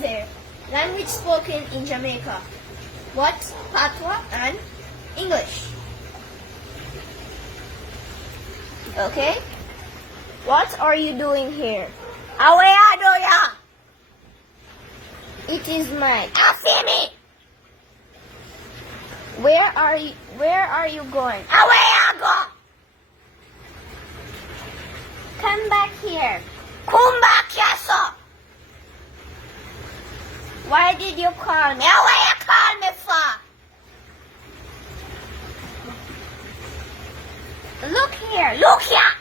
there. Language spoken in Jamaica. What's patwa and English? Okay. What are you doing here? Away, It is mine. see me. Where are you going? Away, go. Come back here. Come back here, so. Why did you call me? Away, you call me for. Look here. Look here.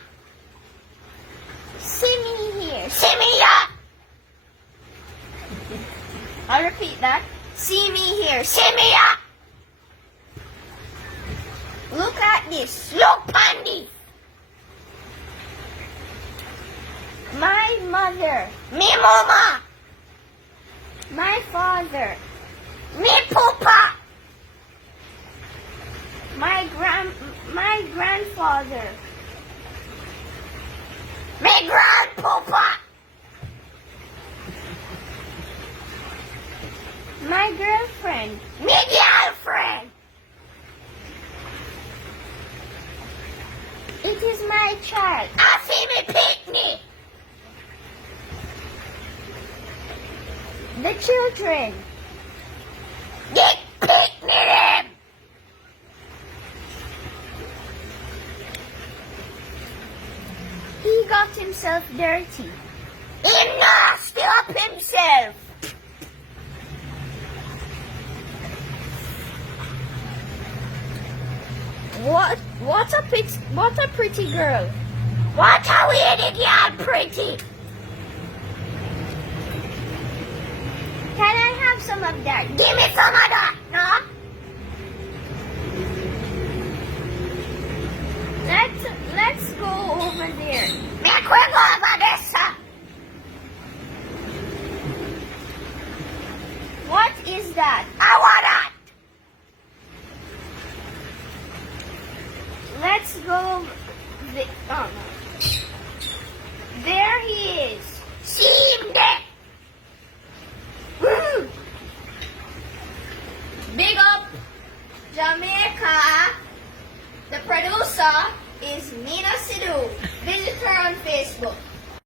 See me here. See me here. I'll repeat that. See me here. See me here. Look at this. Look, Pandy. My mother. Me mama. My father. Me papa. My grandfather. Me grandpapa. My girlfriend. Me girlfriend. It is my child. I see me picnic. The children. Get picnic them. He got himself dirty. He nasty up himself. What a pretty girl. What a weird girl, pretty. Can I have some of that? Give me some of that, no? Let's go over there. Make we go over this, sir. What is that? I want that. Let's go. There he is. See him there. Woo! Big up Jamaica. The producer is Nina Sidhu. Visit her on Facebook.